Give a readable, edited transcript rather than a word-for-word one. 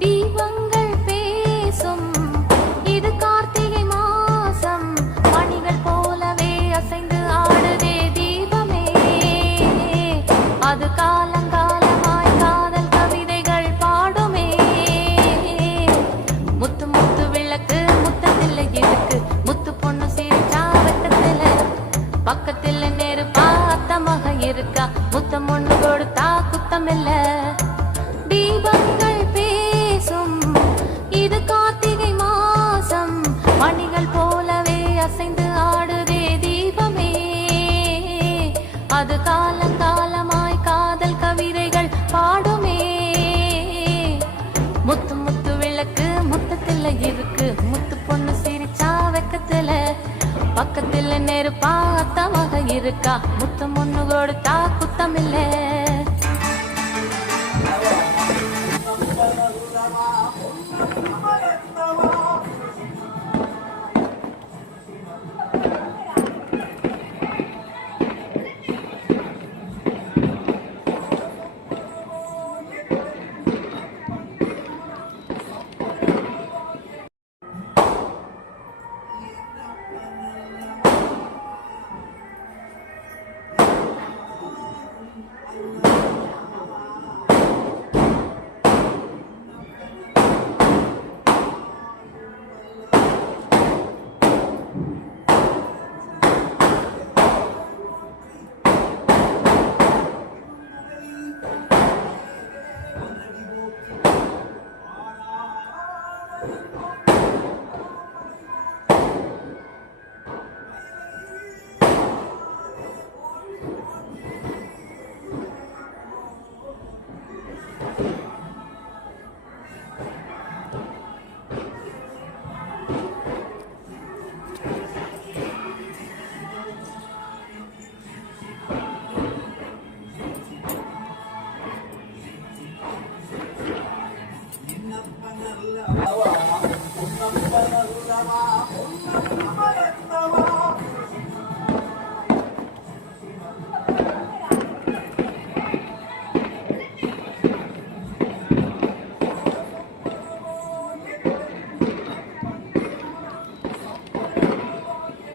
தீபங்கள் பேசும் இது கார்த்திகை மாசம் மணிகள் போலவே அசைந்து ஆடுதே தீபமே அது காலங்காலமாய் காதல் கவிதைகள் பாடுமே முத்து முத்து விளக்கு முத்தத்தில் இருக்கு முத்து பொண்ணு சிரிச்சா வெக்கத்துல பக்கத்தில் நெருப்பா அத்தமாக இருக்கா முத்தம் ஒண்ணு கொடுத்தா குத்தமில்ல தீபங்கள் பேசும் இது கார்த்திகை மாசம் மணிகள் போலவே அசைந்து ஆடுதே தீபமே அது காலங்காலமாய் காதல் கவிதைகள் பாடுமே முத்து முத்து விளக்கு முத்தத்தில் இருக்கு முத்து பொண்ணு சிரிச்சா வெக்கத்துல பக்கத்தில் நெருப்பா அத்தமாக இருக்கா முத்தம் ஒண்ணு கொடுத்தா குத்தமில்ல